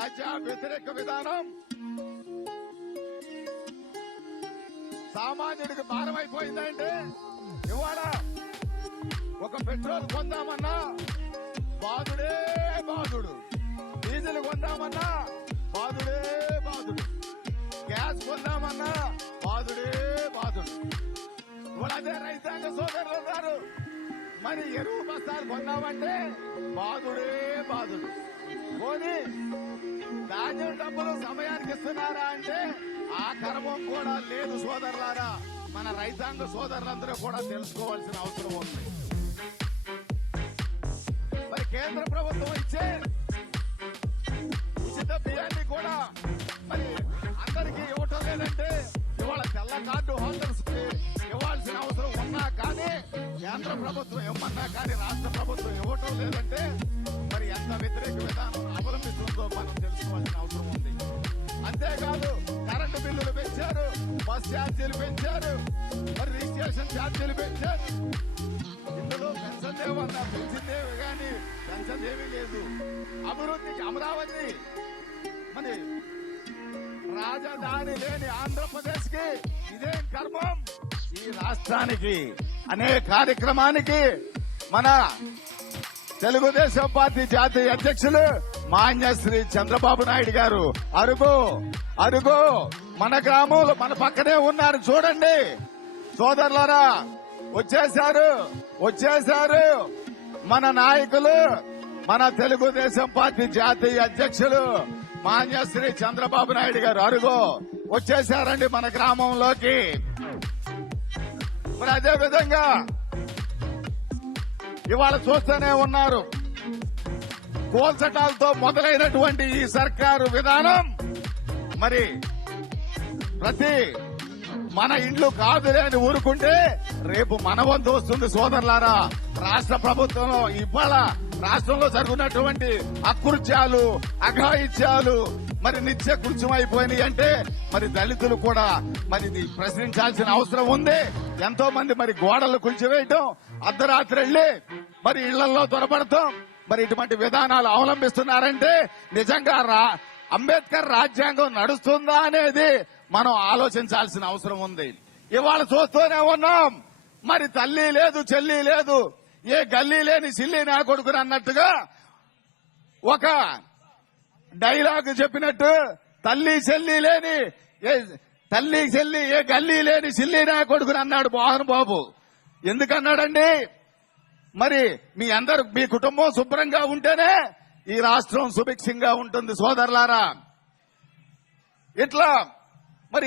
ప్రజా వ్యతిరేక విధానం. సామాన్యుడికి భారమైపోయిందంటే అయిపోయిందంటే ఇవాళ ఒక పెట్రోల్ కొందామన్నా బాధుడే బాధుడు డీజిల్ కొందామన్నా బాధుడే బాధుడు గ్యాస్ కొందామన్నా బాధుడే బాధుడు. ఇవాళ అదే రైతాంగ సోదరులు ఉన్నారు. మరి ఎరువు బస్తాలు కొందామంటే బాధుడే బాధుడు. పోనీ ధాన్యం డబ్బులు సమయానికి ఇస్తున్నారా అంటే ఆ కర్మం కూడా లేదు సోదరులారా. మన రైతాంగ సోదరులందరూ కూడా తెలుసుకోవాల్సిన అవసరం ఉంది. మరి కేంద్ర ప్రభుత్వం ఇచ్చే ఉచిత బియ్యాన్ని కూడా మరి అందరికీ ఇవ్వటం లేదంటే ఇవాళ తెల్ల కార్డు హోల్డర్స్ ఇవ్వాల్సిన అవసరం ఉన్నా కానీ కేంద్ర ప్రభుత్వం ఇవ్వమన్నా కానీ రాష్ట్ర ప్రభుత్వం ఇవ్వటం లేదంటే అంతేకాదు కరెంటు బిల్లులు పెంచారు బస్ ఛార్జీలు పెంచారు మరి రిజిస్ట్రేషన్ ఛార్జీలు పెంచారు. ఇందులో పెంచదేమన్నా పెంచిందేవి కానీ పెంచదేమీ లేదు. అభివృద్ధికి అమరావతి మరి రాజధాని లేని ఆంధ్రప్రదేశ్కి ఇదేం కర్మం ఈ రాష్ట్రానికి అనే కార్యక్రమానికి మన తెలుగుదేశం పార్టీ జాతీయ అధ్యక్షులు మాన్యశ్రీ చంద్రబాబు నాయుడు గారు అరుగు అరుగు. మన గ్రామంలో మన పక్కనే ఉన్నారు చూడండి. సోదరులారా వచ్చేశారు వచ్చేశారు. మన నాయకులు మన తెలుగుదేశం పార్టీ జాతీయ అధ్యక్షులు మాన్యశ్రీ చంద్రబాబు నాయుడు గారు అరుగు. వచ్చేశారండి మన గ్రామంలోకి. మరి అదే విధంగా ఇవాళ చూస్తూనే ఉన్నారు. కోల్చటాలతో మొదలైనటువంటి ఈ సర్కారు విధానం. మరి ప్రతి మన ఇండ్లు కాదులే అని ఊరుకుంటే రేపు మన వంతు వస్తుంది సోదరులారా. రాష్ట్ర ప్రభుత్వం ఇవాళ రాష్ట్రంలో జరుగుతున్నటువంటి అకృత్యాలు అఘాయిత్యాలు మరి నిత్య అయిపోయినాయి అంటే మరి దళితులు కూడా మరి ఇది ప్రశ్నించాల్సిన అవసరం ఉంది. ఎంతో మంది మరి గోడలు కూల్చివేయటం అర్ధరాత్రి వెళ్ళి మరి ఇళ్ళలో దొరబడతాం మరి ఇటువంటి విధానాలు అవలంబిస్తున్నారంటే నిజంగా రా అంబేద్కర్ రాజ్యాంగం నడుస్తుందా అనేది మనం ఆలోచించాల్సిన అవసరం ఉంది. ఇవాళ చూస్తూనే ఉన్నాం. మరి తల్లి లేదు చెల్లి లేదు ఏ గల్లీ లేని సిల్లి నా కొడుకుని అన్నట్టుగా ఒక డైలాగ్ చెప్పినట్టు తల్లి చెల్లి లేని ఏ తల్లి చెల్లి ఏ గల్లీ లేని సిల్లి నా కొడుకుని అన్నాడు మోహన్ బాబు. ఎందుకన్నాడండి? మరి మీ అందరు మీ కుటుంబం శుభ్రంగా ఉంటేనే ఈ రాష్ట్రం సుభిక్షంగా ఉంటుంది సోదరులారా. ఇట్లా